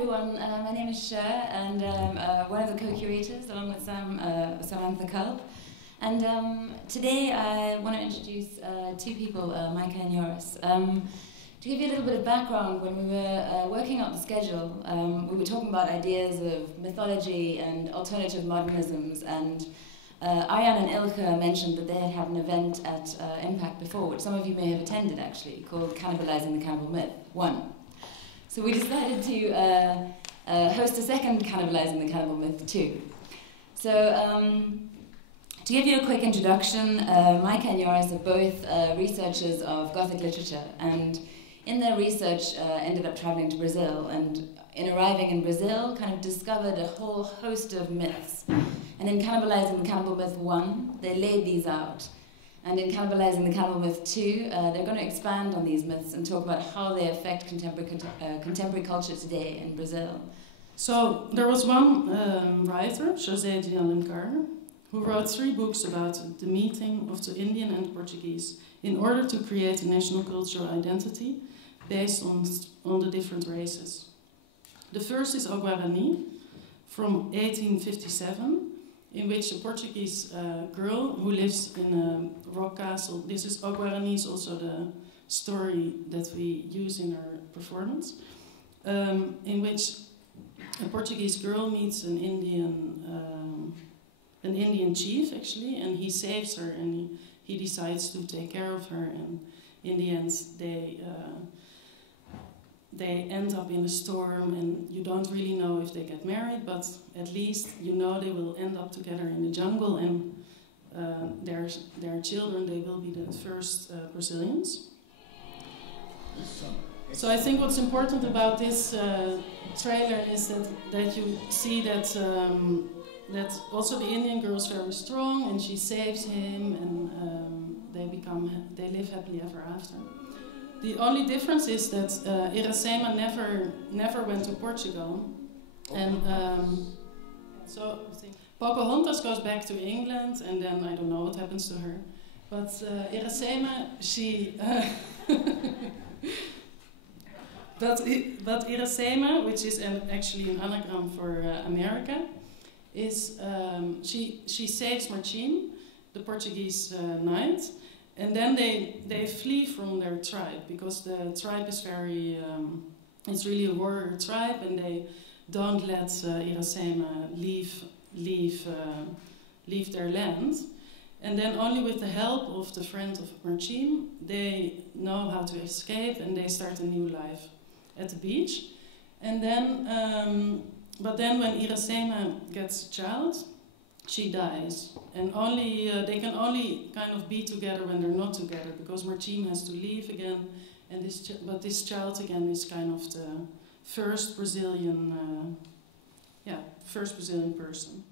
everyone, my name is Cher, and I'm one of the co-curators along with Samantha. And today I want to introduce two people, Maaike and Joris. To give you a little bit of background, when we were working out the schedule, we were talking about ideas of mythology and alternative modernisms, and Arjan and Ilke mentioned that they had an event at IMPAKT before, which some of you may have attended actually, called Cannibalizing the Cannibal Myth 1. So we decided to host a second Cannibalizing the Cannibal Myth 2. So to give you a quick introduction, Maaike and Joris are both researchers of Gothic literature, and in their research ended up traveling to Brazil, and in arriving in Brazil kind of discovered a whole host of myths. And in Cannibalizing the Cannibal Myth 1, they laid these out. And in Cannibalizing the Cannibal Myth 2, they're going to expand on these myths and talk about how they affect contemporary culture today in Brazil. So there was one writer, José de Alencar, who wrote 3 books about the meeting of the Indian and Portuguese in order to create a national cultural identity based on the different races. The first is O Guarani from 1857, in which a Portuguese girl who lives in a rock castle. This is O Guarani is also the story that we use in our performance, in which a Portuguese girl meets an Indian chief actually, and he saves her, and he decides to take care of her, and in the end they end up in a storm, and you don't really know if they get married, but at least you know they will end up together in the jungle, and their children, they will be the first Brazilians. So I think what's important about this trailer is that you see that that also the Indian girl is very strong, and she saves him, and they live happily ever after. The only difference is that Iracema never went to Portugal, and so Pocahontas goes back to England, and then I don't know what happens to her. But Iracema, she, but Iracema, which is actually an anagram for America, is she saves Martim, the Portuguese knight. And then they flee from their tribe, because the tribe is very, it's really a warrior tribe, and they don't let Iracema leave their land. And then only with the help of the friend of Martim, they know how to escape, and they start a new life at the beach. And then, but then when Iracema gets a child, she dies, and they can only kind of be together when they're not together, because Martim has to leave again, and this child again is kind of the first Brazilian person.